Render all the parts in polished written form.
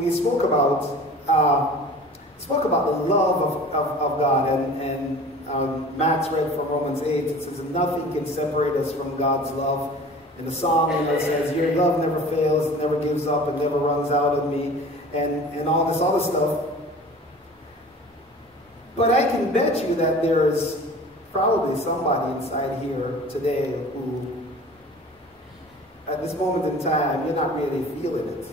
we spoke about the love of God, and Max read from Romans 8. It says, nothing can separate us from God's love. And the song, it says, your love never fails, it never gives up, it never runs out on me, and all this other stuff. But I can bet you that there's probably somebody inside here today who, at this moment in time, you're not really feeling it.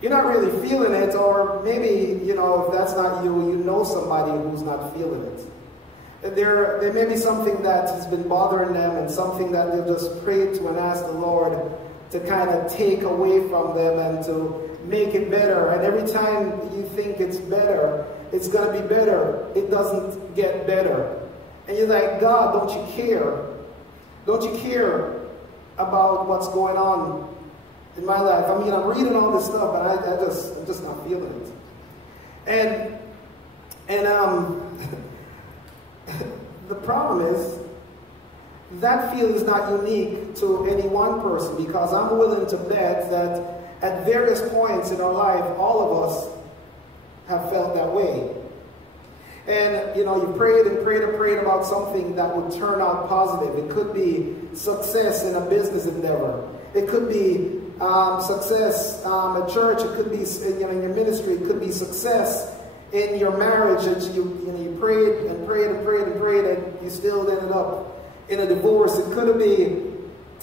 You're not really feeling it, or maybe, if that's not you, you know somebody who's not feeling it. There may be something that has been bothering them, and something that they've just prayed to and asked the Lord to kind of take away from them and to make it better. And every time you think it's better, it's going to be better, it doesn't get better. And you're like, God, don't you care? Don't you care about what's going on in my life? I mean, I'm reading all this stuff, but I'm just not feeling it. And the problem is, that feeling is not unique to any one person, because I'm willing to bet that at various points in our life, all of us have felt that way. And, you prayed and prayed and prayed about something that would turn out positive. It could be success in a business endeavor. It could be success at church. It could be in your ministry. It could be success in your marriage. And you prayed and prayed and prayed and prayed, and you still ended up in a divorce. It could be,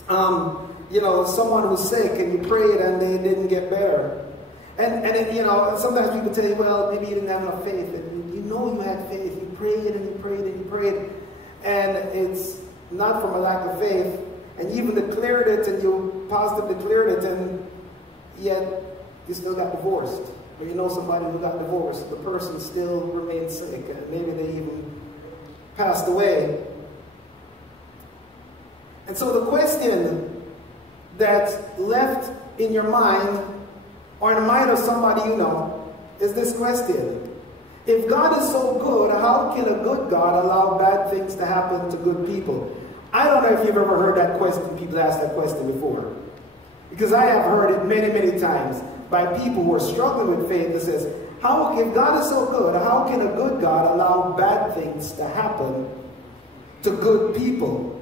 someone who's sick, and you prayed and they didn't get better. And sometimes people tell you, well, maybe you didn't have enough faith. And you had faith. You prayed and you prayed and you prayed. And it's not from a lack of faith. And you even declared it, and you positively declared it, and yet you still got divorced. Or you know somebody who got divorced. The person still remains sick. And maybe they even passed away. And so the question that's left in your mind, or in the mind of somebody you know, is this question. If God is so good, how can a good God allow bad things to happen to good people? I don't know if you've ever heard that question, people ask that question before. Because I have heard it many, many times by people who are struggling with faith that says, if God is so good, how can a good God allow bad things to happen to good people?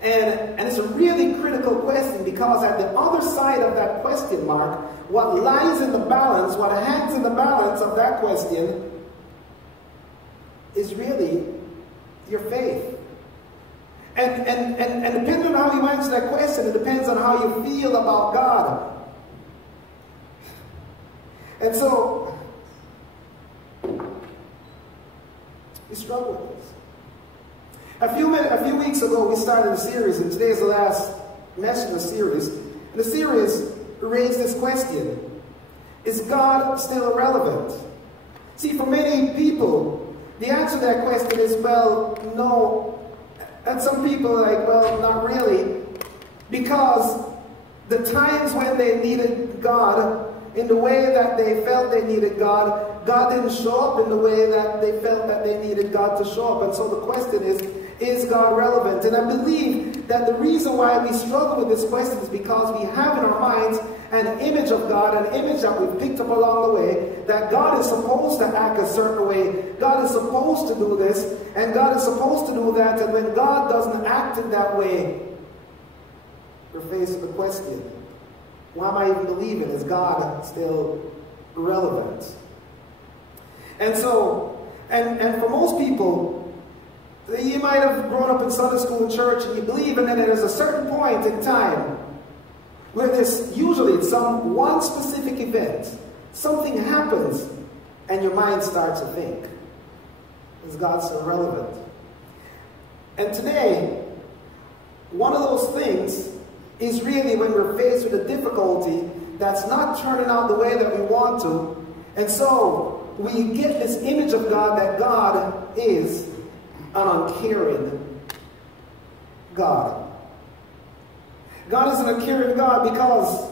And it's a really critical question, because at the other side of that question mark, what lies in the balance, what hangs in the balance of that question is really your faith. And depending on how you answer that question, it depends on how you feel about God. And so, we struggle with this. A few weeks ago, we started a series, and today is the last message in the series. And the series raised this question: is God still relevant? See, for many people, the answer to that question is, well, no. And some people are like, well, not really. Because the times when they needed God, in the way that they felt they needed God, God didn't show up in the way that they felt that they needed God to show up. And so the question is God relevant? And I believe that the reason why we struggle with this question is because we have in our minds an image of God, an image that we've picked up along the way, that God is supposed to act a certain way, God is supposed to do this, and God is supposed to do that, and when God doesn't act in that way, we're faced with the question, why am I even believing? Is God still relevant? And so, and for most people, you might have grown up in Sunday school and church, and you believe, and then there's a certain point in time where there's usually one specific event, something happens, and your mind starts to think, is God still relevant? And today, one of those things is really when we're faced with a difficulty that's not turning out the way that we want to, and so we get this image of God, that God is an uncaring God. God is an uncaring God because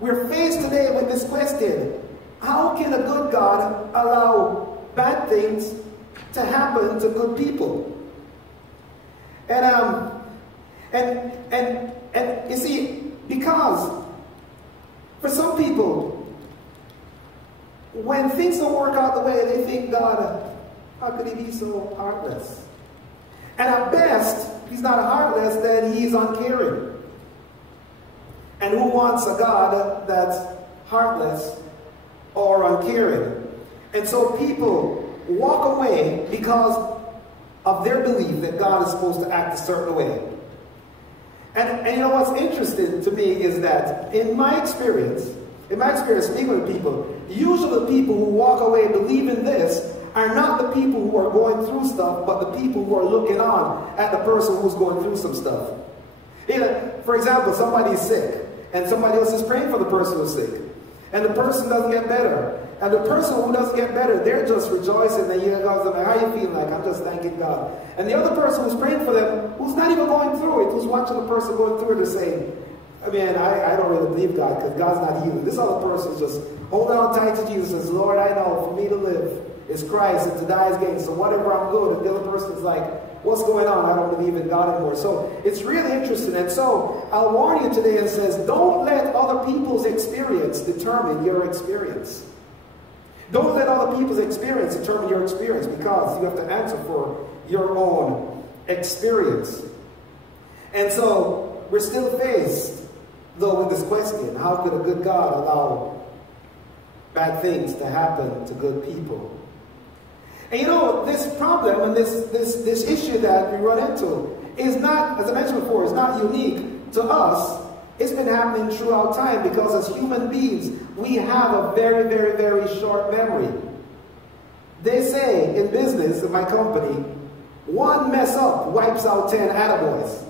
we're faced today with this question: how can a good God allow bad things to happen to good people? And you see, because For some people, when things don't work out the way they think, God, how could he be so heartless? And at best, if he's not heartless, then he's uncaring. And who wants a God that's heartless or uncaring? And so people walk away because of their belief that God is supposed to act a certain way. And you know what's interesting to me is that in my experience speaking with people, usually the people who walk away believing this are not the people who are going through stuff, but the people who are looking on at the person who's going through some stuff. You know, for example, somebody's sick, and somebody else is praying for the person who's sick, and the person doesn't get better. And the person who doesn't get better, they're just rejoicing. And God's like, how you feel? Like, I'm just thanking God. And the other person who's praying for them, who's not even going through it, who's watching the person going through it, is saying, I mean, I don't really believe God because God's not healing. This other person's just holding on tight to Jesus and says, Lord, I know for me to live is Christ and to die is gain. So whatever, I'm good. And the other person's like, what's going on? I don't believe in God anymore. So it's really interesting. And so I'll warn you today and says, don't let other people's experience determine your experience. Don't let other people's experience determine your experience, because you have to answer for your own experience. And so we're still faced, though, with this question: how could a good God allow bad things to happen to good people? And you know, this problem and this issue that we run into is not, as I mentioned before, is not unique to us. It's been happening throughout time, because as human beings, we have a very, very, very short memory. They say in business, in my company, one mess up wipes out 10 attaboys.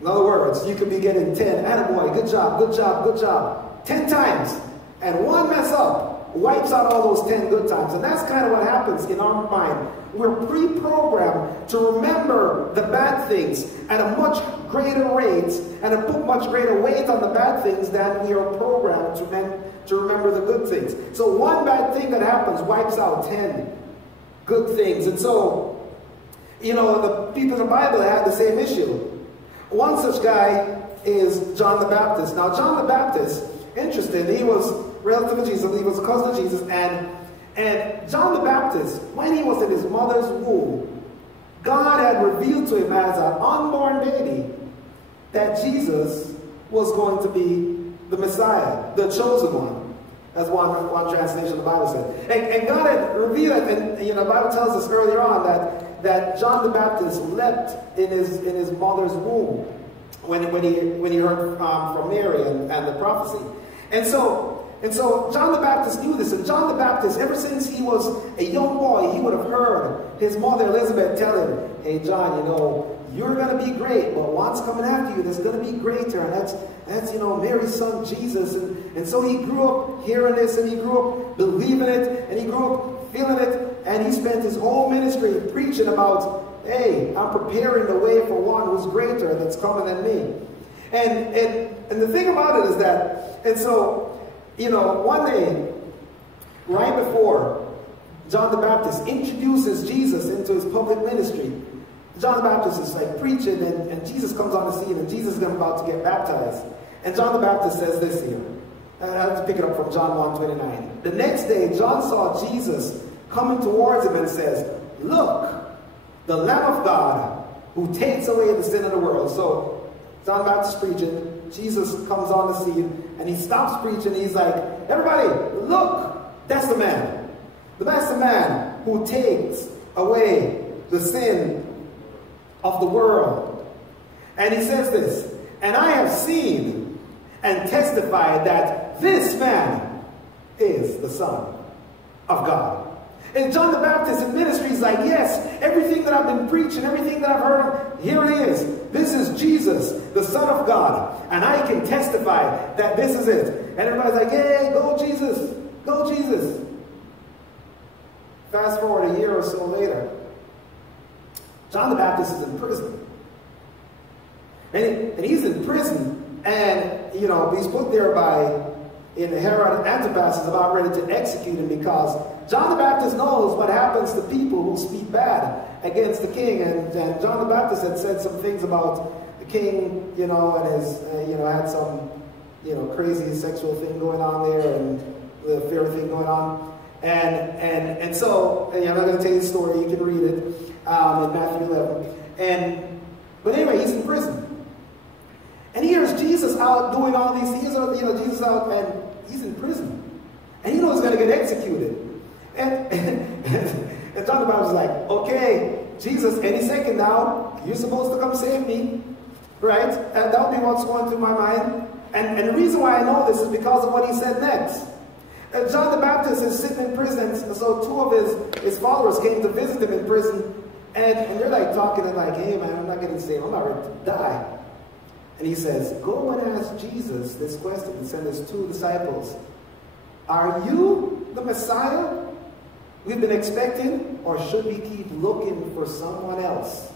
In other words, you could be getting 10 attaboy, good job, good job, good job, 10 times. And one mess up wipes out all those 10 good times. And that's kind of what happens in our mind. We're pre-programmed to remember the bad things at a much greater rate and to put much greater weight on the bad things than we are programmed to remember the good things. So one bad thing that happens wipes out 10 good things. And so, you know, the people in the Bible had the same issue. One such guy is John the Baptist. Now, John the Baptist, interesting, he was relative to Jesus, he was a cousin of Jesus, and John the Baptist, when he was in his mother's womb, God had revealed to him as an unborn baby that Jesus was going to be the Messiah, the chosen one, as one translation of the Bible said. And God had revealed it, and you know, the Bible tells us earlier on that John the Baptist leapt in his mother's womb when he heard from Mary and the prophecy. And so John the Baptist knew this, and John the Baptist, ever since he was a young boy, he would have heard his mother Elizabeth tell him, hey John, you know, you're going to be great, but one's coming after you that's going to be greater, and that's you know, Mary's son Jesus. And so he grew up hearing this, and he grew up believing it, and he grew up feeling it, and he spent his whole ministry preaching about, hey, I'm preparing the way for one who's greater that's coming than me. And the thing about it is that, and so, you know, one day, right before John the Baptist introduces Jesus into his public ministry, John the Baptist is like preaching, and Jesus comes on the scene, and Jesus is about to get baptized. And John the Baptist says this here. And I have to pick it up from John 1:29. The next day, John saw Jesus coming towards him and says, look, the Lamb of God who takes away the sin of the world. So John the Baptist preaching, Jesus comes on the scene, and he stops preaching. He's like, everybody, look, that's the man. That's the man who takes away the sin of the world. And he says this, and I have seen and testified that this man is the Son of God. And John the Baptist in ministry is like, yes, everything that I've been preaching, everything that I've heard, here it is. This is Jesus, the Son of God. And I can testify that this is it. And everybody's like, hey, go Jesus, go Jesus. Fast forward a year or so later, John the Baptist is in prison. And he's in prison, and, you know, he's put there by, in Herod Antipas is about ready to execute him, because John the Baptist knows what happens to people who speak bad against the king. And John the Baptist had said some things about the king, you know, and his, you know, had some crazy sexual thing going on there and the affair thing going on. And so I'm not going to tell you the story. You can read it in Matthew 11. But anyway, he's in prison. And here's Jesus out doing all these things. Jesus out, and he's in prison. And he knows he's going to get executed. And John the Baptist was like, okay, Jesus, any second now, you're supposed to come save me. Right? And that'll be what's going through my mind. And the reason why I know this is because of what he said next. John the Baptist is sitting in prison, so two of his followers came to visit him in prison, and they're like talking and like, hey man, I'm not getting saved, I'm not ready to die. And he says, go and ask Jesus this question, and send his two disciples. Are you the Messiah we've been expecting, or should we keep looking for someone else?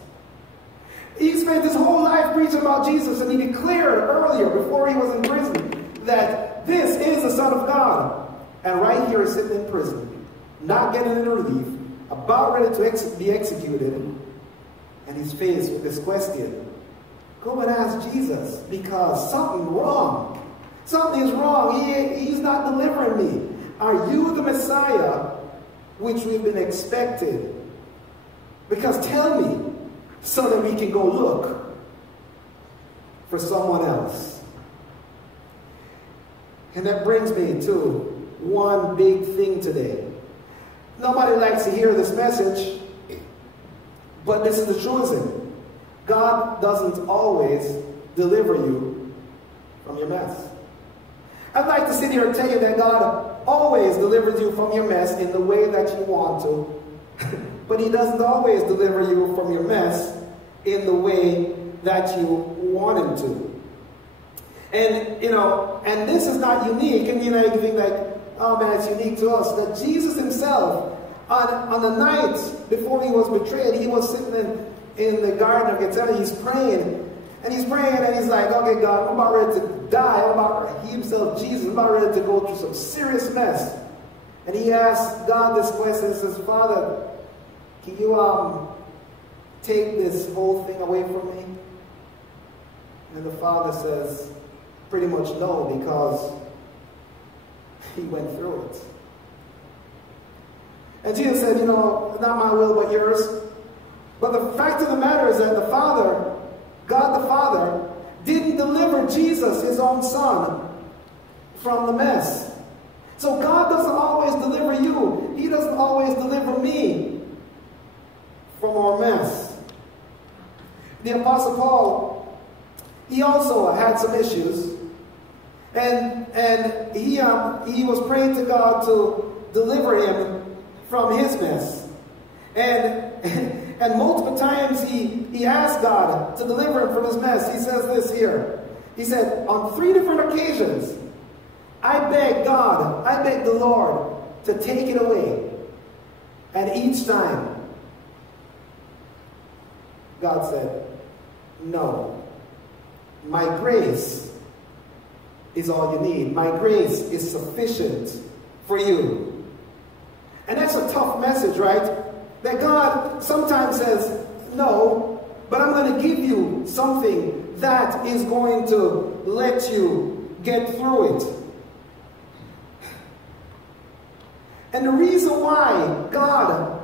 He spent his whole life preaching about Jesus, and he declared earlier, before he was in prison, that this is the Son of God. And right here he's sitting in prison, not getting any relief, about ready to be executed, and he's faced with this question. Go and ask Jesus, because something's wrong. Something is wrong. He's not delivering me. Are you the Messiah which we've been expecting? Because tell me, so that we can go look for someone else. And that brings me to one big thing today. Nobody likes to hear this message, but this is the truth. God doesn't always deliver you from your mess. I'd like to sit here and tell you that God always delivers you from your mess in the way that you want to, but he doesn't always deliver you from your mess in the way that you want him to. And this is not unique, and you think like, oh man, it's unique to us. That Jesus himself, on the night before he was betrayed, he was sitting in the Garden of Gethsemane, he's praying, and he's like, okay, God, I'm about ready to die. He himself, Jesus, about ready to go through some serious mess. And he asked God this question, he says, Father, can you take this whole thing away from me? And the Father says, pretty much no, because he went through it. And Jesus said, not my will, but yours. But the fact of the matter is that the Father, God the Father, didn't deliver Jesus, his own Son, from the mess. So God doesn't always deliver you. He doesn't always deliver me from our mess. The Apostle Paul, he also had some issues. And he was praying to God to deliver him from his mess. And multiple times he asked God to deliver him from his mess. He says this here. He said, on 3 different occasions, I begged God, I begged the Lord to take it away. And each time, God said, no, my grace is all you need. My grace is sufficient for you. And that's a tough message, right? That God sometimes says, no, but I'm going to give you something that is going to let you get through it. And the reason why God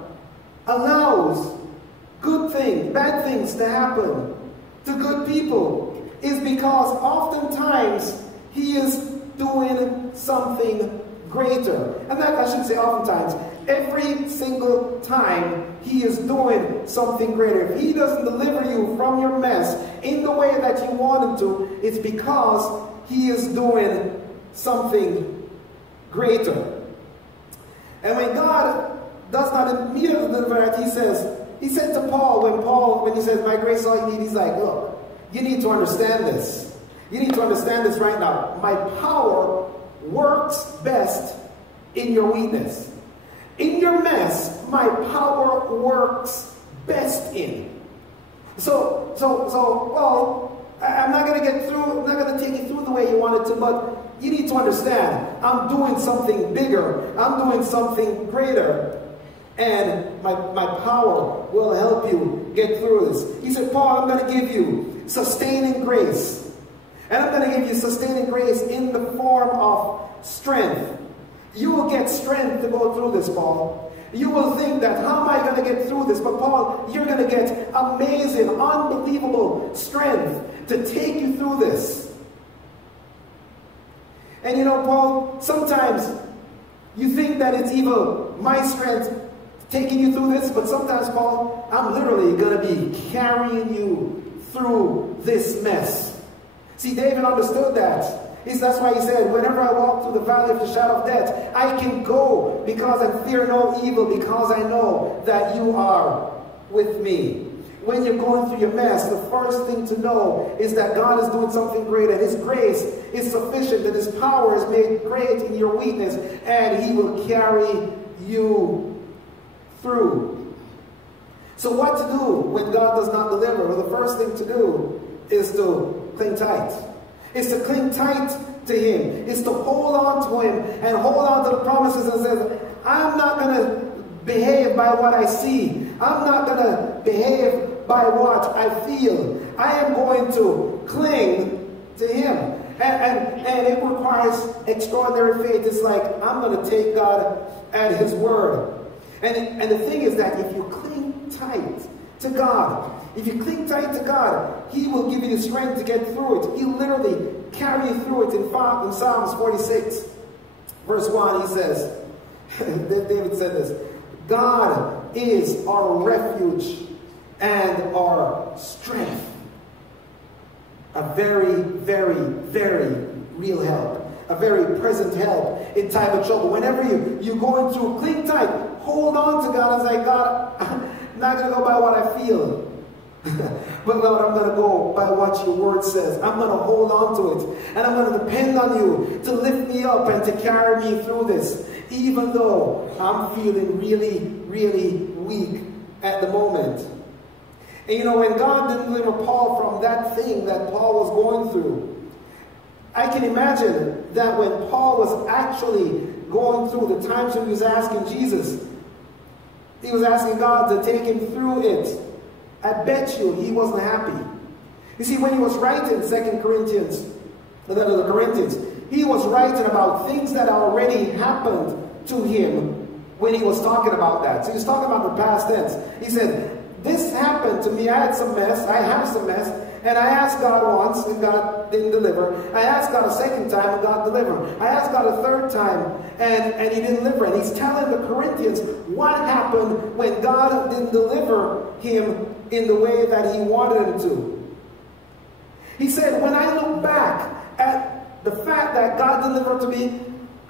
allows good things, bad things to happen to good people is because oftentimes he is doing something greater. And that, I shouldn't say oftentimes, every single time he is doing something greater. If he doesn't deliver you from your mess in the way that you want him to, it's because he is doing something greater. And when God does not immediately deliver it, he said to Paul, when he says, my grace is all you need, he's like, look, you need to understand this. You need to understand this right now. My power works best in your weakness. In your mess, my power works best in. So, well, I'm not going to get through, I'm not going to take you through the way you want it to, but you need to understand, I'm doing something bigger. I'm doing something greater. And my power will help you get through this. He said, Paul, I'm going to give you sustaining grace. And I'm going to give you sustaining grace in the form of strength. You will get strength to go through this, Paul. You will think that, how am I going to get through this? But Paul, you're going to get amazing, unbelievable strength to take you through this. And you know, Paul, sometimes you think that it's either my strength taking you through this, but sometimes, Paul, I'm literally going to be carrying you through this mess. See, David understood that. That's why he said, whenever I walk through the valley of the shadow of death, I can go because I fear no evil, because I know that you are with me. When you're going through your mess, the first thing to know is that God is doing something great, and His grace is sufficient, and His power is made great in your weakness, and He will carry you through. So what to do when God does not deliver? Well, the first thing to do is to cling tight. It's to cling tight to Him. It's to hold on to Him and hold on to the promises and say, I'm not going to behave by what I see. I'm not going to behave by what I feel. I am going to cling to Him. And it requires extraordinary faith. It's like, I'm going to take God at His word. And the thing is that if you cling tight to God, if you cling tight to God, He will give you the strength to get through it. He'll literally carry you through it. In Psalms 46, verse 1, he says, David said this, God is our refuge and our strength. A very, very, very real help. A very present help in time of trouble. Whenever you're going through, cling tight. Hold on to God and say, God, I'm not going to go by what I feel. But Lord, I'm going to go by what your word says. I'm going to hold on to it. And I'm going to depend on you to lift me up and to carry me through this. Even though I'm feeling really, really weak at the moment. And you know, when God didn't deliver Paul from that thing that Paul was going through, I can imagine that when Paul was actually going through the times when he was asking Jesus, he was asking God to take him through it. I bet you he wasn't happy. You see, when he was writing 2 Corinthians, the letter to the Corinthians, he was writing about things that already happened to him when he was talking about that. So he was talking about the past tense. He said, this happened to me. I had some mess. I have some mess. And I asked God once, and God didn't deliver. I asked God a second time, and God delivered. I asked God a third time, and He didn't deliver. And he's telling the Corinthians what happened when God didn't deliver him in the way that He wanted him to. He said, when I look back at the fact that God delivered to me,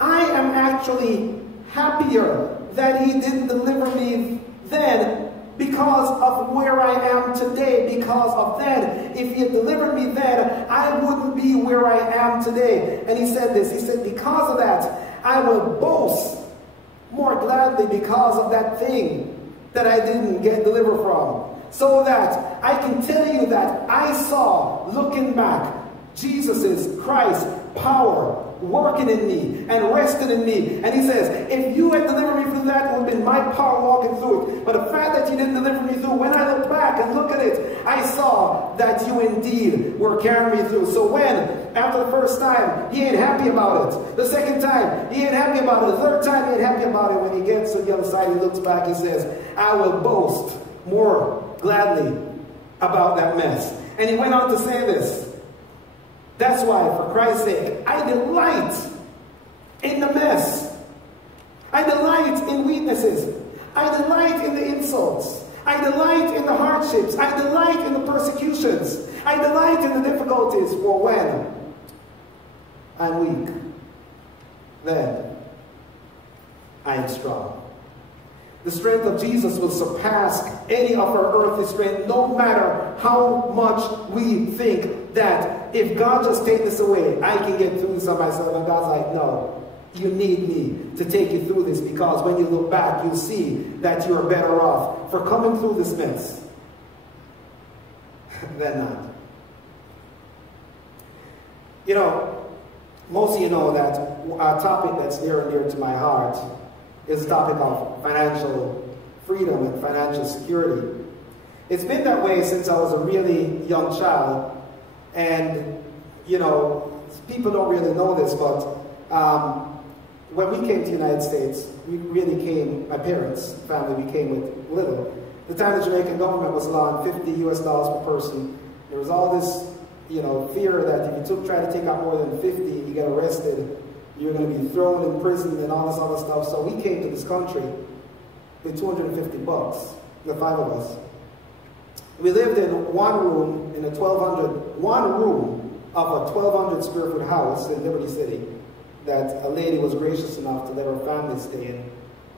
I am actually happier that He didn't deliver me then, because of where I am today, because of then. If He had delivered me then, I wouldn't be where I am today. And he said this, he said, because of that, I will boast more gladly because of that thing that I didn't get delivered from. So that I can tell you that I saw, looking back, Jesus' Christ's power working in me and resting in me. And he says, if you had delivered me through that, it would have been my power walking through it. But the fact that you didn't deliver me through, when I look back and look at it, I saw that you indeed were carrying me through. So when, after the first time, he ain't happy about it. The second time, he ain't happy about it. The third time, he ain't happy about it. When he gets to the other side, he looks back, he says, I will boast more gladly about that mess. And he went on to say this. That's why, for Christ's sake, I delight in the mess. I delight in weaknesses. I delight in the insults. I delight in the hardships. I delight in the persecutions. I delight in the difficulties. For when I'm weak, then I am strong. The strength of Jesus will surpass any of our earthly strength, no matter how much we think that if God just take this away, I can get through this on myself. And God's like, no, you need me to take you through this, because when you look back, you'll see that you're better off for coming through this mess than not. You know, most of you know that a topic that's near and dear to my heart is the topic of financial freedom and financial security. It's been that way since I was a really young child. And, you know, people don't really know this, but when we came to the United States, we really came, my parents' family, we came with little. At the time the Jamaican government was allowing $50 US per person. There was all this, you know, fear that if you try to take out more than 50, you get arrested, you're going to be thrown in prison and all this other stuff. So we came to this country with $250, the 5 of us. We lived in one room of a 1,200 square foot house in Liberty City that a lady was gracious enough to let her family stay in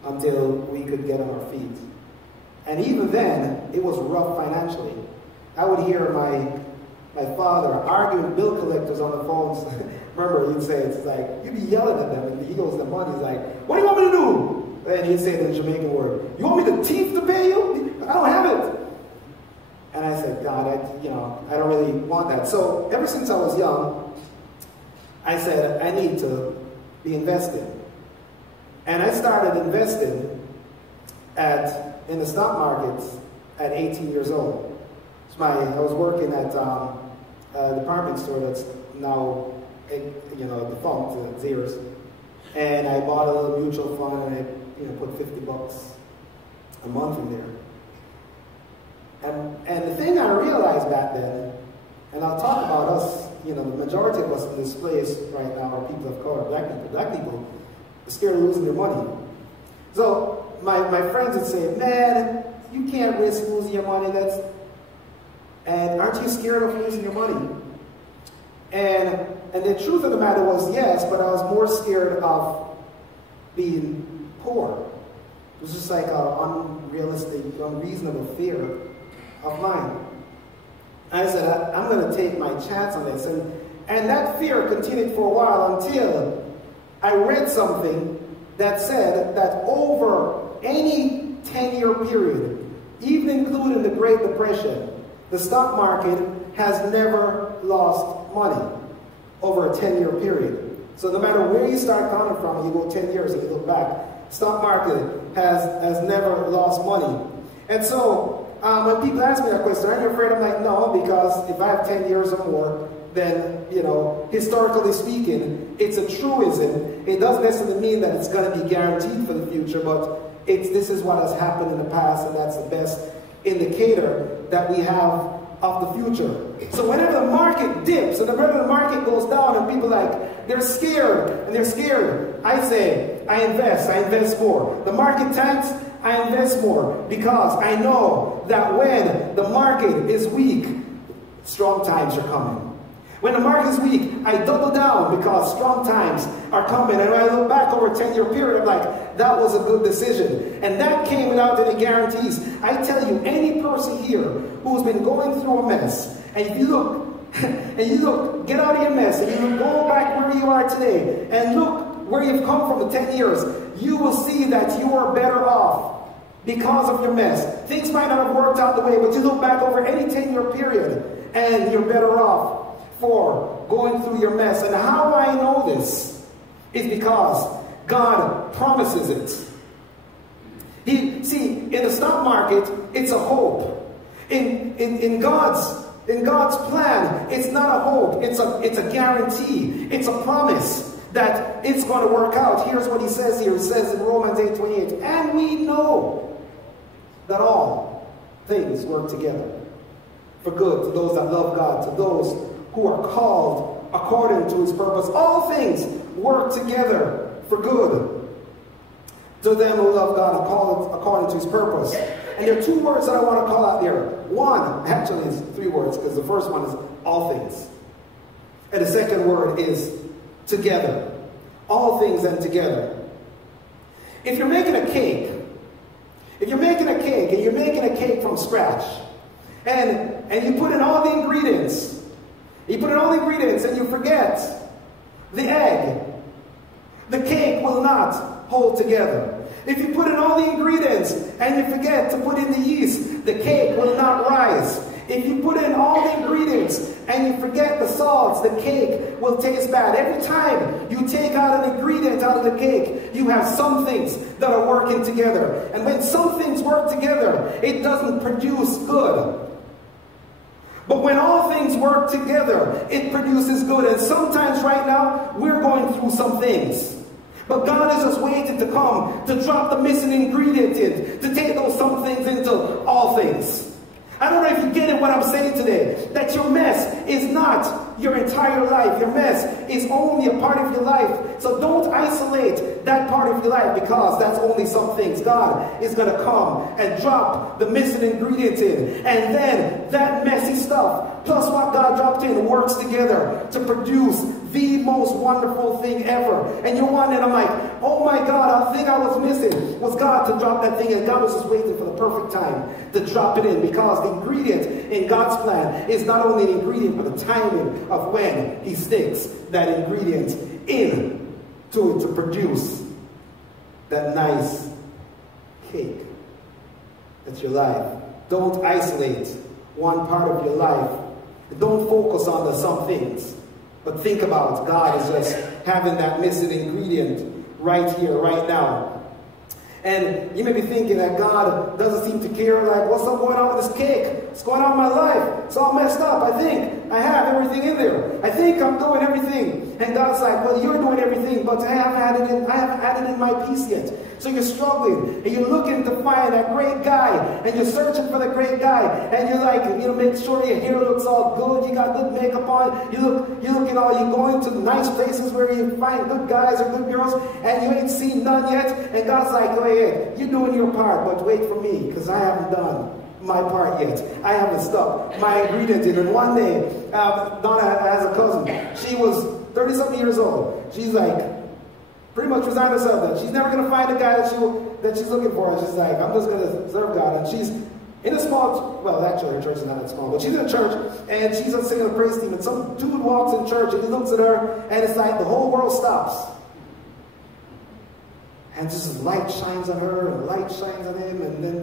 until we could get on our feet. And even then, it was rough financially. I would hear my father arguing with bill collectors on the phones. Remember, he'd say, it's like, you'd be yelling at them, and he goes to the money, he's like, what do you want me to do? And he'd say the Jamaican word, you want me to teeth to pay you? I don't have it. And I said, God, I don't really want that. So ever since I was young, I said, I need to be invested. And I started investing in the stock market at 18 years old. So I was working at a department store that's now, defunct, Sears. And I bought a little mutual fund and I put $50 a month in there. And the thing I realized back then, and I'll talk about us, the majority of us in this place right now are people of color, black people. Black people are scared of losing their money. So my friends would say, man, you can't risk losing your money. And aren't you scared of losing your money? And the truth of the matter was, yes, but I was more scared of being poor. It was just like an unrealistic, unreasonable fear of mine. I said, I'm going to take my chance on this. And that fear continued for a while until I read something that said that over any 10-year period, even including the Great Depression, the stock market has never lost money over a 10-year period. So no matter where you start counting from, you go 10 years and you look back, stock market has never lost money. And so when people ask me that question, aren't you afraid? I'm like, no, because if I have 10 years or more, then, historically speaking, it's a truism. It doesn't necessarily mean that it's going to be guaranteed for the future, but this is what has happened in the past, and that's the best indicator that we have of the future. So whenever the market dips, and whenever the market goes down, and people they're scared, I say, I invest more. The market tanks, I invest more, because I know that when the market is weak, strong times are coming. When the market is weak, I double down because strong times are coming. And when I look back over a 10-year period, I'm like, that was a good decision. And that came without any guarantees. I tell you, any person here who's been going through a mess, and you look, get out of your mess, and you go back where you are today, and look where you've come from in 10 years, you will see that you are better off because of your mess. Things might not have worked out the way, but you look back over any 10-year period, and you're better off for going through your mess. And how I know this is because God promises it. See, in the stock market, it's a hope. In God's plan, it's not a hope. It's a guarantee. It's a promise that it's going to work out. Here's what he says here. It says in Romans 8:28, and we know that all things work together for good to those that love God, to those who are called according to his purpose. All things work together for good to them who love God and called according to his purpose. And there are two words that I want to call out there. One, actually, is three words, because the first one is all things. And the second word is together. All things and together. If you're making a cake, and you're making a cake from scratch, and you put in all the ingredients, and you forget the egg, the cake will not hold together. If you put in all the ingredients and you forget to put in the yeast, the cake will not rise. If you put in all the ingredients and you forget the salts, the cake will taste bad. Every time you take out an ingredient out of the cake, you have some things that are working together. And when some things work together, it doesn't produce good. But when all things work together, it produces good. And sometimes right now, we're going through some things. But God is just waiting to come, to drop the missing ingredient in, to take those some things into all things. I don't know if you get it what I'm saying today. That your mess is not your entire life. Your mess is only a part of your life. So don't isolate that part of your life because that's only some things. God is going to come and drop the missing ingredients in. And then that messy stuff, plus what God dropped in, works together to produce the most wonderful thing ever. And you're wondering, I'm like, oh my God, I think I was missing was God to drop that thing. And God was just waiting for the perfect time to drop it in, because the ingredient in God's plan is not only an ingredient, but the timing of when he sticks that ingredient in to produce that nice cake. That's your life. Don't isolate one part of your life. Don't focus on the some things. But think about God is just having that missing ingredient right here, right now. And you may be thinking that God doesn't seem to care, like, what's up going on with this cake? What's going on in my life? It's all messed up. I think I have everything in there. I think I'm doing everything. And God's like, well, you're doing everything, but I haven't added in my piece yet. So you're struggling, and you're looking to find that great guy, and you're searching for the great guy, and you're like, make sure your hair looks all good, you got good makeup on, you're going to nice places where you find good guys or good girls, and you ain't seen none yet, and God's like, go ahead, you're doing your part, but wait for me, because I haven't done my part yet. I haven't stuck my ingredient in. And one day, Donna has a cousin. She was 30-something years old. She's like, pretty much resigned herself that she's never going to find a guy that she's looking for. And she's like, I'm just going to serve God. And she's in a small, well, actually her church is not that small, but she's in a church, and she's singing a praise team, and some dude walks in church, and he looks at her, and it's like the whole world stops. And just light shines on her, and light shines on him, and then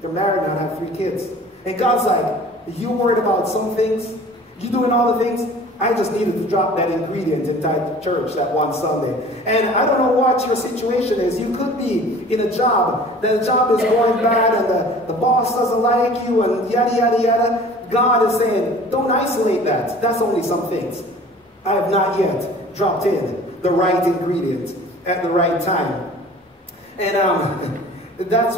they're married now and have 3 kids. And God's like, you worried about some things? You doing all the things? I just needed to drop that ingredient inside church that one Sunday. And I don't know what your situation is. You could be in a job, that the job is going bad, and the boss doesn't like you, and yada, yada, yada. God is saying, don't isolate that. That's only some things. I have not yet dropped in the right ingredient at the right time. And that's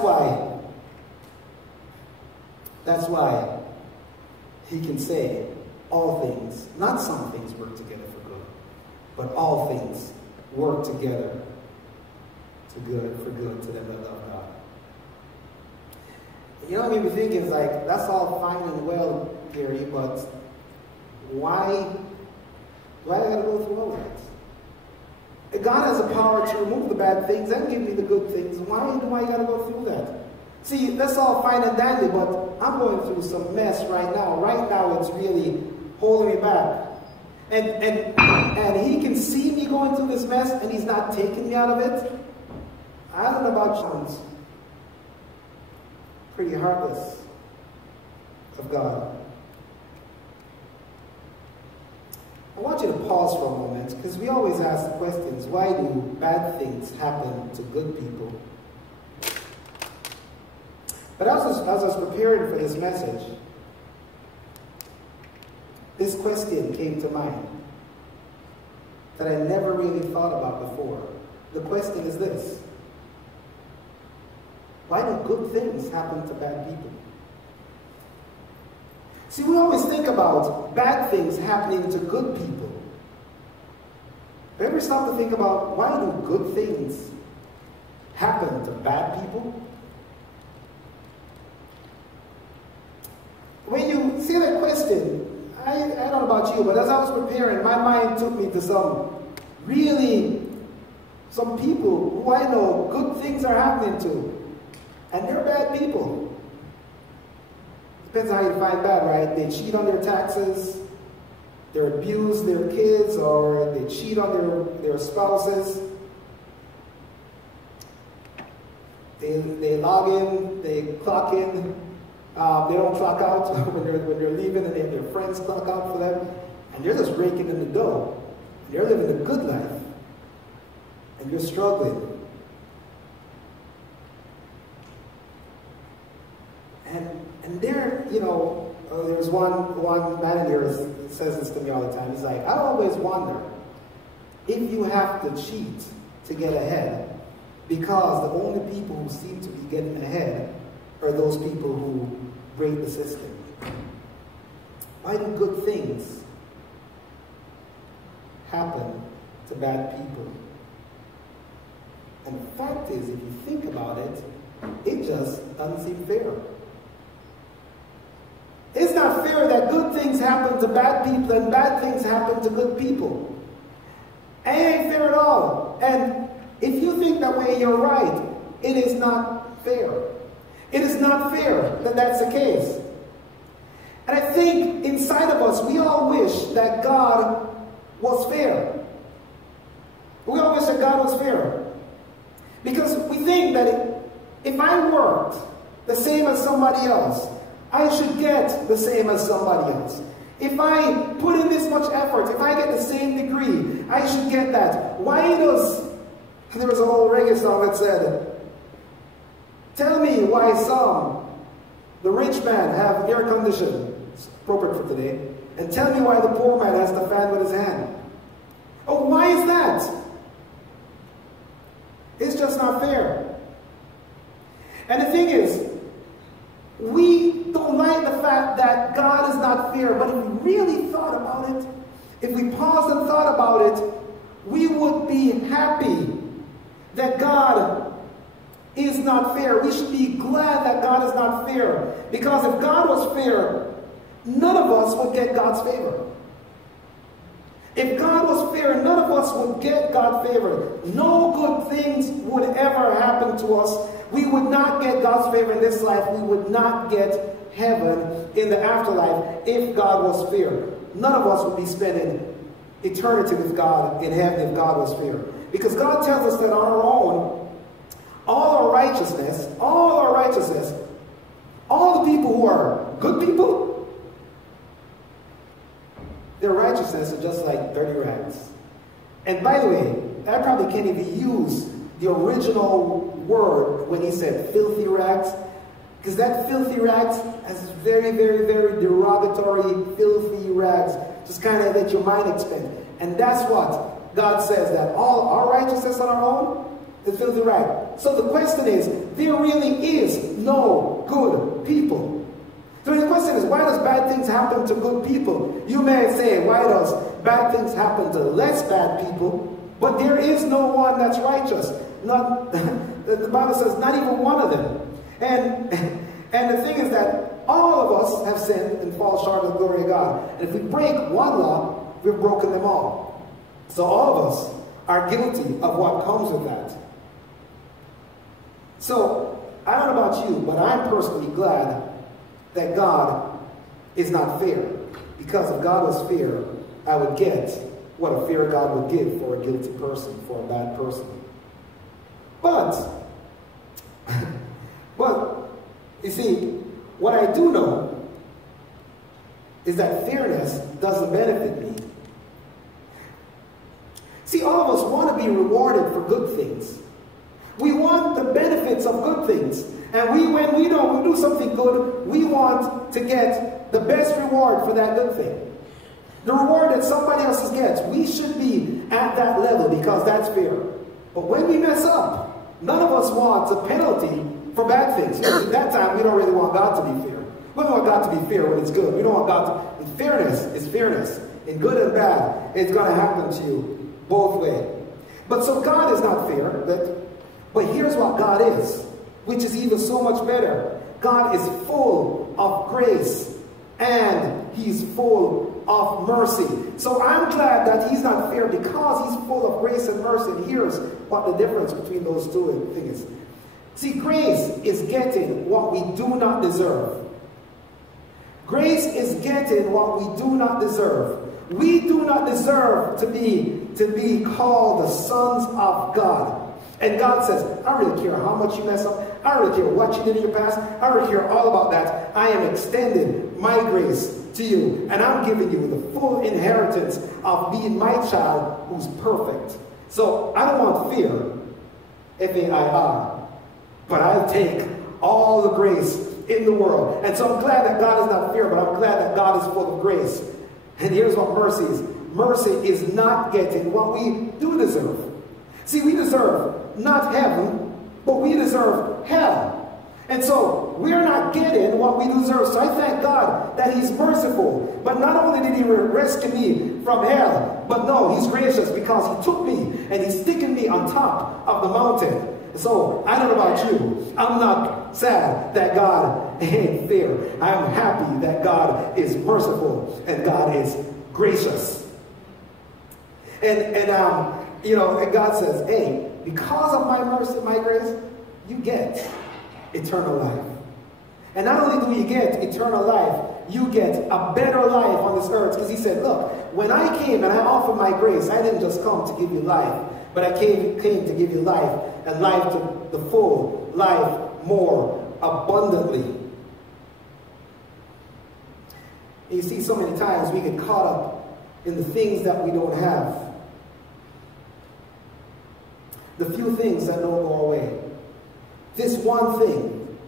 why he can say all things, not some things work together for good, but all things work together for good to them that love God. You know what I mean? Thinking is like, that's all fine and well, Gary, but why do I gotta go through all that? God has the power to remove the bad things and give me the good things. Why do I gotta go through that? See, that's all fine and dandy, but I'm going through some mess right now. Right now, it's really holding me back. And he can see me going through this mess, and he's not taking me out of it. I don't know about sounds pretty heartless of God. I want you to pause for a moment, because we always ask the questions, why do bad things happen to good people? But as I was preparing for this message, this question came to mind that I never really thought about before. The question is this: why do good things happen to bad people? See, we always think about bad things happening to good people. Have you ever stopped to think about, why do good things happen to bad people? When you see that question, I don't know about you, but as I was preparing, my mind took me to some people who I know good things are happening to, and they're bad people. Depends on how you define bad, right? They cheat on their taxes, they abuse their kids, or they cheat on their spouses. They log in, they clock in. They don't clock out when they're leaving, and their friends clock out for them, and they're just raking in the dough. They're living a good life, and you're struggling. And they're, There's one man in here that says this to me all the time. He's like, I always wonder if you have to cheat to get ahead, because the only people who seem to be getting ahead are those people who break the system. Why do good things happen to bad people? And the fact is, if you think about it, it just doesn't seem fair. It's not fair that good things happen to bad people and bad things happen to good people. It ain't fair at all. And if you think that way, you're right. It is not fair. It is not fair that that's the case. And I think inside of us, we all wish that God was fair. We all wish that God was fair. Because we think that if I worked the same as somebody else, I should get the same as somebody else. If I put in this much effort, if I get the same degree, I should get that. Why does... There was an old reggae song that said, tell me why some, the rich man, have air conditioning, it's appropriate for today, and tell me why the poor man has the fan with his hand. Oh, why is that? It's just not fair. And the thing is, we don't like the fact that God is not fair, but if we really thought about it, if we paused and thought about it, we would be happy that God is not fair. We should be glad that God is not fair, because if God was fair, none of us would get God's favor. If God was fair, none of us would get God's favor. No good things would ever happen to us. We would not get God's favor in this life. We would not get heaven in the afterlife if God was fair. None of us would be spending eternity with God in heaven if God was fair. Because God tells us that on our own, all our righteousness, all the people who are good people, their righteousness is just like dirty rags. And by the way, I probably can't even use the original word when he said filthy rags, because that filthy rags has very, very, very derogatory filthy rags, just kind of let your mind expand. And that's what God says, that all our righteousness on our own is filthy rag. So the question is, there really is no good people. So the question is, why does bad things happen to good people? You may say, why does bad things happen to less bad people? But there is no one that's righteous. Not, the Bible says not even one of them. And the thing is that all of us have sinned and fall short of the glory of God. And if we break one law, we've broken them all. So all of us are guilty of what comes with that. So, I don't know about you, but I'm personally glad that God is not fair. Because if God was fair, I would get what a fair God would give for a guilty person, for a bad person. But, you see, what I do know is that fairness doesn't benefit me. See, all of us want to be rewarded for good things. We want the benefits of good things. And when we do something good, we want to get the best reward for that good thing. The reward that somebody else gets, we should be at that level because that's fair. But when we mess up, none of us wants a penalty for bad things. At that time, we don't really want God to be fair. We don't want God to be fair when it's good. We don't want God to... Fairness is fairness. In good and bad, it's going to happen to you both ways. But so God is not fair, but here's what God is, which is even so much better. God is full of grace and He's full of mercy. So I'm glad that He's not fair because He's full of grace and mercy. And here's what the difference between those two things is. See, grace is getting what we do not deserve. Grace is getting what we do not deserve. We do not deserve to be called the sons of God. And God says, I don't really care how much you mess up. I don't really care what you did in your past. I don't really care all about that. I am extending my grace to you. And I'm giving you the full inheritance of being my child who's perfect. So I don't want fear, F-A-I-R. But I'll take all the grace in the world. And so I'm glad that God is not fear, but I'm glad that God is full of grace. And here's what mercy is. Mercy is not getting what we do deserve. See, we deserve not heaven, but we deserve hell. And so we're not getting what we deserve. So I thank God that he's merciful. But not only did he rescue me from hell, but no, he's gracious because he took me and he's sticking me on top of the mountain. So I don't know about you. I'm not sad that God ain't fair. I'm happy that God is merciful and God is gracious. And you know, and God says, hey, because of my mercy, my grace, you get eternal life. And not only do you get eternal life, you get a better life on this earth. Because he said, look, when I came and I offered my grace, I didn't just come to give you life, but I came to give you life, and life to the full, life more abundantly. And you see, so many times we get caught up in the things that we don't have. The few things that don't go away. This one thing.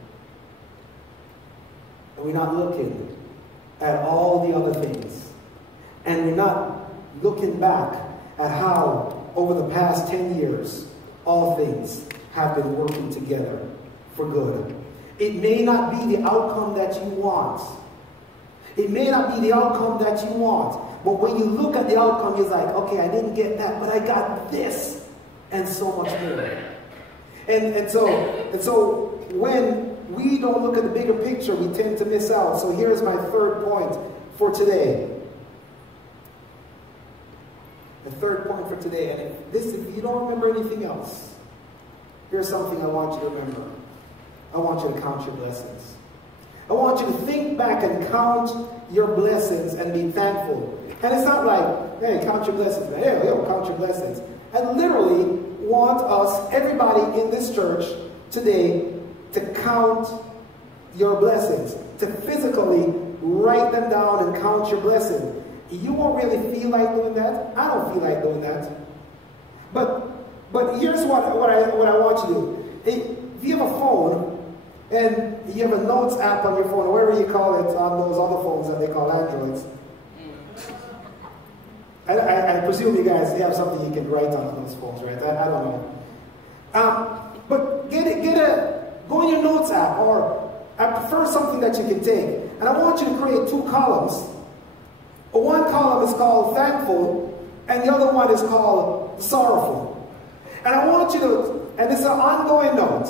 And we're not looking at all the other things. And we're not looking back at how, over the past 10 years, all things have been working together for good. It may not be the outcome that you want. It may not be the outcome that you want. But when you look at the outcome, you're like, okay, I didn't get that, but I got this. And so much more. And so when we don't look at the bigger picture, we tend to miss out. So here's my third point for today. The third point for today, and if you don't remember anything else, here's something I want you to remember. I want you to count your blessings. I want you to think back and count your blessings and be thankful. And it's not like, hey, count your blessings. Hey, count your blessings. I literally want us, everybody in this church today, to count your blessings, to physically write them down and count your blessings. You won't really feel like doing that. I don't feel like doing that. But here's what I want you to do. If you have a phone and you have a notes app on your phone, or whatever you call it on those other phones that they call Androids, I presume you guys have something you can write on those phones, right? I don't know. But go in your notes app, or I prefer something that you can take. And I want you to create two columns. One column is called thankful, and the other one is called sorrowful. And I want you to, and it's an ongoing note,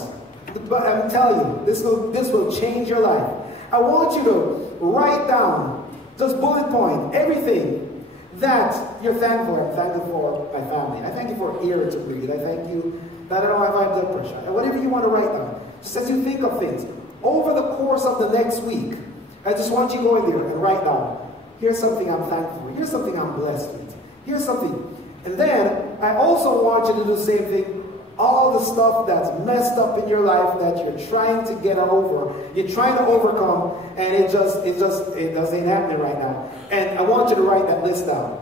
but I'm telling you, this will change your life. I want you to write down, just bullet point, everything that you're thankful for. I'm thankful for my family. I thank you for air to breathe. I thank you that I don't have high blood pressure. And whatever you want to write down, just as you think of things. Over the course of the next week, I just want you to go in there and write down, here's something I'm thankful for. Here's something I'm blessed with. Here's something. And then, I also want you to do the same thing. All the stuff that's messed up in your life that you're trying to get over, you're trying to overcome, and it just ain't happening right now. And I want you to write that list down.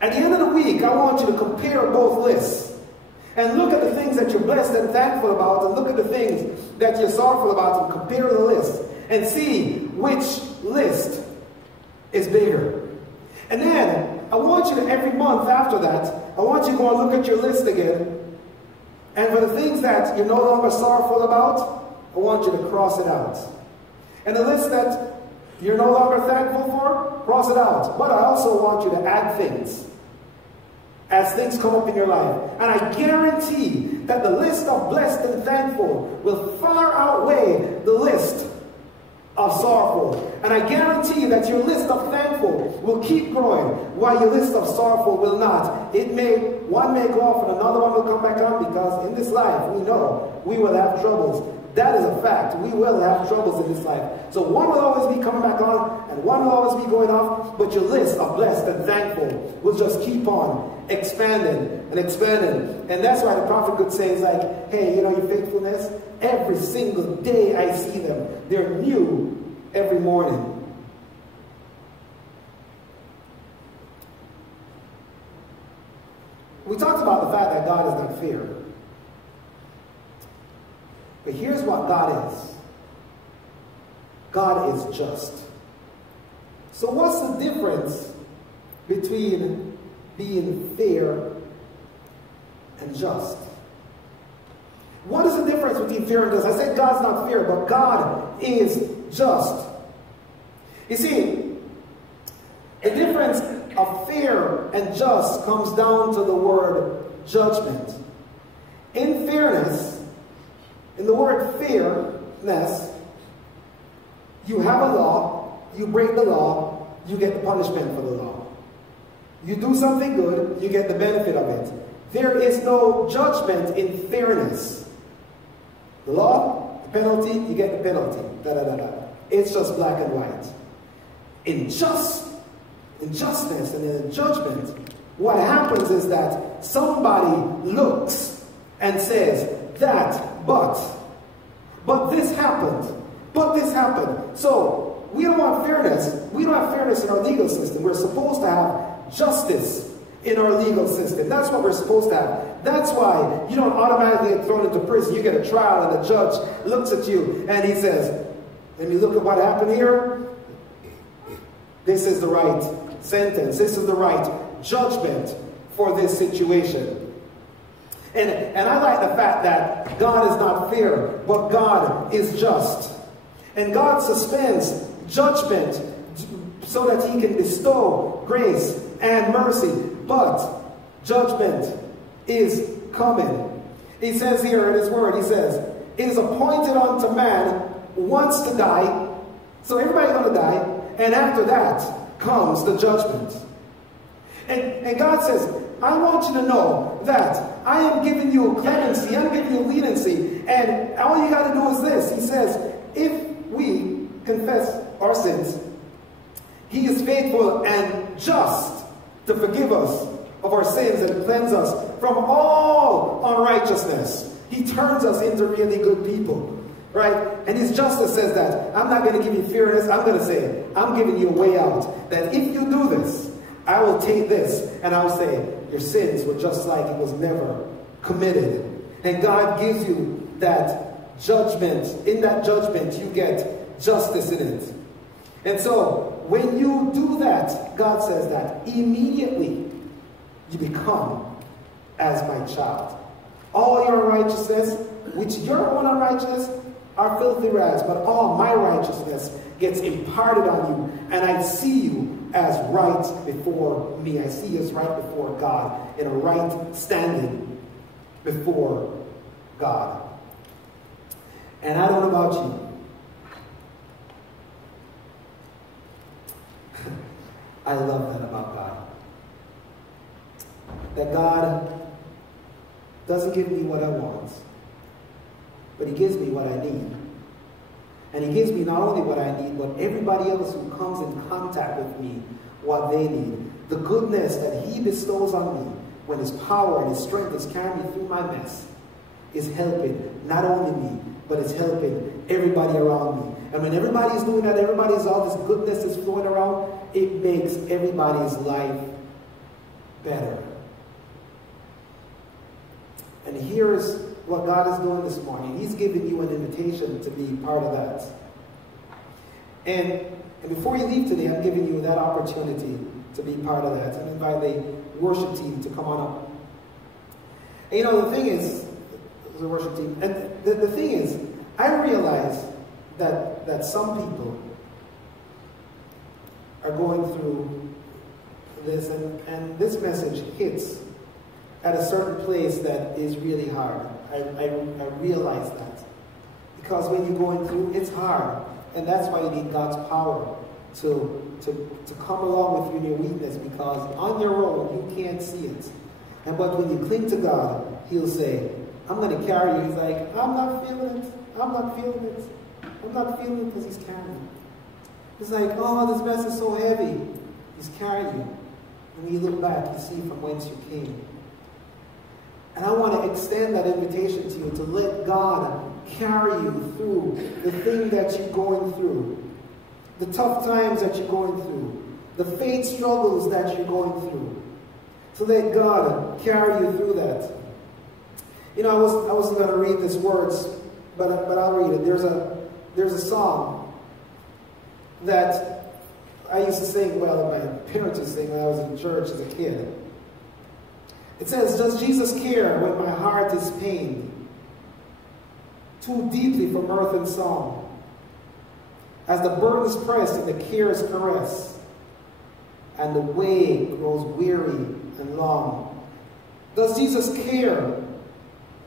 At the end of the week, I want you to compare both lists. And look at the things that you're blessed and thankful about, and look at the things that you're sorrowful about, and compare the list. And see which list is bigger. And then, I want you to, every month after that, I want you to go and look at your list again. And for the things that you're no longer sorrowful about, I want you to cross it out. And the list that you're no longer thankful for, cross it out. But I also want you to add things as things come up in your life. And I guarantee that the list of blessed and thankful will far outweigh the list of sorrowful. And I guarantee that your list of thankful will keep growing, while your list of sorrowful will not. One may go off and another one will come back on, because in this life we know we will have troubles. That is a fact. We will have troubles in this life. So one will always be coming back on, and one will always be going off, but your list of blessed and thankful will just keep on expanding and expanding. And that's why the prophet could say, is like, hey, you know, your faithfulness, every single day I see them. They're new every morning. We talked about the fact that God is not fair. But here's what God is. God is just. So what's the difference between being fair and just? What is the difference between fair and just? I said God's not fair, but God is just. You see, the difference of fair and just comes down to the word judgment. In fairness, in the word fairness, you have a law, you break the law, you get the punishment for the law. You do something good, you get the benefit of it. There is no judgment in fairness. The law, the penalty, you get the penalty. Da, da, da, da. It's just black and white. In justice and in judgment, what happens is that somebody looks and says, but this happened. So we don't want fairness. We don't have fairness in our legal system. We're supposed to have justice in our legal system. That's what we're supposed to have. That's why you don't automatically get thrown into prison. You get a trial and the judge looks at you and he says, let me look at what happened here. This is the right sentence. This is the right judgment for this situation. And I like the fact that God is not fair, but God is just. And God suspends judgment so that he can bestow grace and mercy. But judgment is coming. He says here in his word, he says, it is appointed unto man once to die. So everybody's going to die. And after that comes the judgment. And God says, I want you to know that I am giving you clemency, I'm giving you leniency, and all you got to do is this. He says, if we confess our sins, he is faithful and just to forgive us of our sins and cleanse us from all unrighteousness. He turns us into really good people. Right? And his justice says that I'm not going to give you fairness. I'm going to say, I'm giving you a way out. That if you do this, I will take this and I'll say, your sins were just like it was never committed. And God gives you that judgment. In that judgment, you get justice in it. And so, when you do that, God says that immediately you become as my child. All your righteousness, which your own unrighteousness, are filthy rags, but all my righteousness gets imparted on you, and I see you as right before me. I see you as right before God, in a right standing before God. And I don't know about you. I love that about God. That God doesn't give me what I want, but he gives me what I need. And he gives me not only what I need, but everybody else who comes in contact with me, what they need. The goodness that he bestows on me, when his power and his strength is carrying me through my mess, is helping not only me, but it's helping everybody around me. And when everybody's doing that, all this goodness is flowing around, it makes everybody's life better. And here's what God is doing this morning. He's giving you an invitation to be part of that. And before you leave today, I'm giving you that opportunity to be part of that. And invite the worship team to come on up. And you know, the thing is, the worship team, and the thing is, I realize that some people are going through this, and this message hits at a certain place that is really hard. I realize that. Because when you're going through, it's hard. And that's why you need God's power to come along with you in your weakness, because on your own, you can't see it. But when you cling to God, he'll say, I'm going to carry you. He's like, I'm not feeling it. I'm not feeling it. I'm not feeling it because he's carrying you. He's like, oh, this mess is so heavy. He's carrying you. And when you look back, you see from whence you came. And I want to extend that invitation to you to let God carry you through the thing that you're going through, the tough times that you're going through, the faith struggles that you're going through. To let God carry you through that. You know, I wasn't going to read these words, but I'll read it. There's a song that I used to sing, well, my parents used to sing when I was in church as a kid. It says, does Jesus care when my heart is pained too deeply for mirth and song? As the burdens press and the cares caress, and the way grows weary and long. Does Jesus care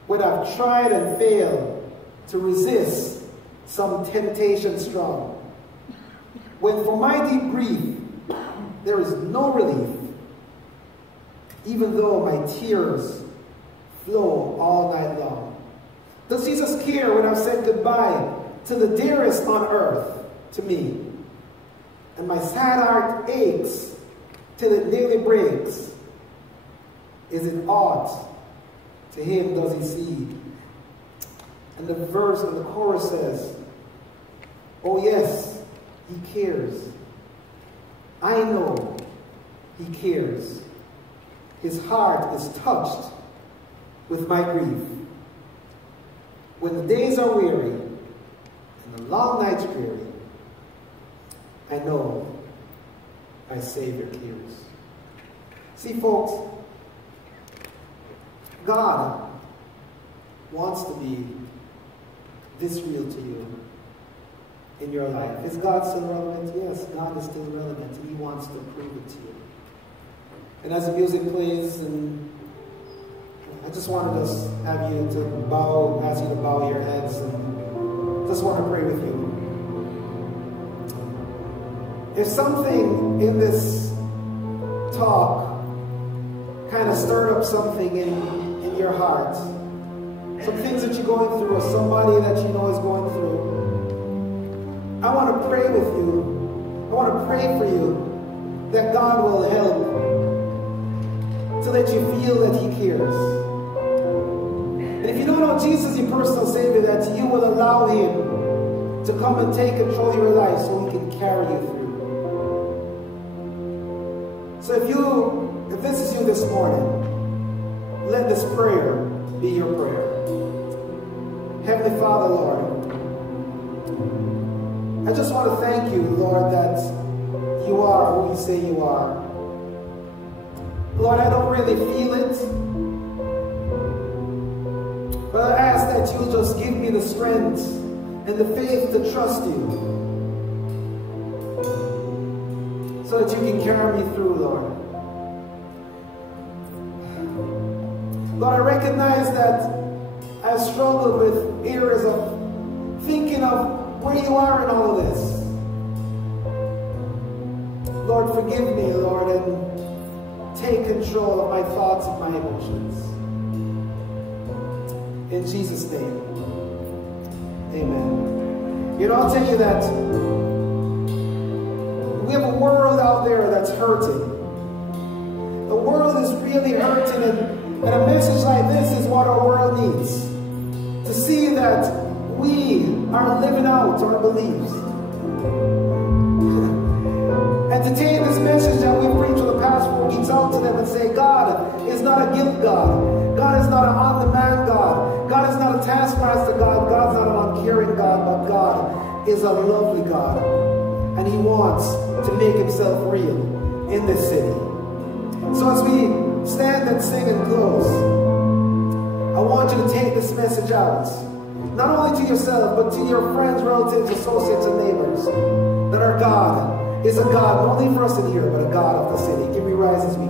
when I've tried and failed to resist some temptation strong? When for my deep grief there is no relief, even though my tears flow all night long? Does Jesus care when I've said goodbye to the dearest on earth to me, and my sad heart aches till it nearly breaks? Is it aught to him does he see? And the verse and the chorus says, oh yes, he cares. I know he cares. His heart is touched with my grief. When the days are weary and the long nights dreary, I know my Savior cares. See, folks, God wants to be this real to you in your life. Is God still relevant? Yes, God is still relevant, and he wants to prove it to you. And as the music plays, and I just wanted to have you to bow, ask you to bow your heads, and just want to pray with you. If something in this talk kind of stirred up something in your heart, some things that you're going through, or somebody that you know is going through, I want to pray with you. I want to pray for you that God will help, so that you feel that he cares. And if you don't know Jesus, your personal Savior, that you will allow him to come and take control of your life so he can carry you through. So if this is you this morning, let this prayer be your prayer. Heavenly Father, Lord, I just want to thank you, Lord, that you are who you say you are. Lord, I don't really feel it, but I ask that you just give me the strength and the faith to trust you, so that you can carry me through, Lord. Lord, I recognize that I've struggled with areas of thinking of where you are in all of this. Lord, forgive me, Lord, and take control of my thoughts and my emotions. In Jesus' name, amen. You know, I'll tell you that we have a world out there that's hurting. The world is really hurting, and a message like this is what our world needs. To see that we are living out our beliefs. And to take this message that we've preached for the past 4 weeks out to them and say, God is not a guilt God. God is not an on-demand God. God is not a taskmaster God. God's not an uncaring God, but God is a lovely God. And he wants to make himself real in this city. So as we stand and sing and close, I want you to take this message out, not only to yourself, but to your friends, relatives, associates, and neighbors, that our God is a God not only for us in here, but a God of the city. Can we rise as we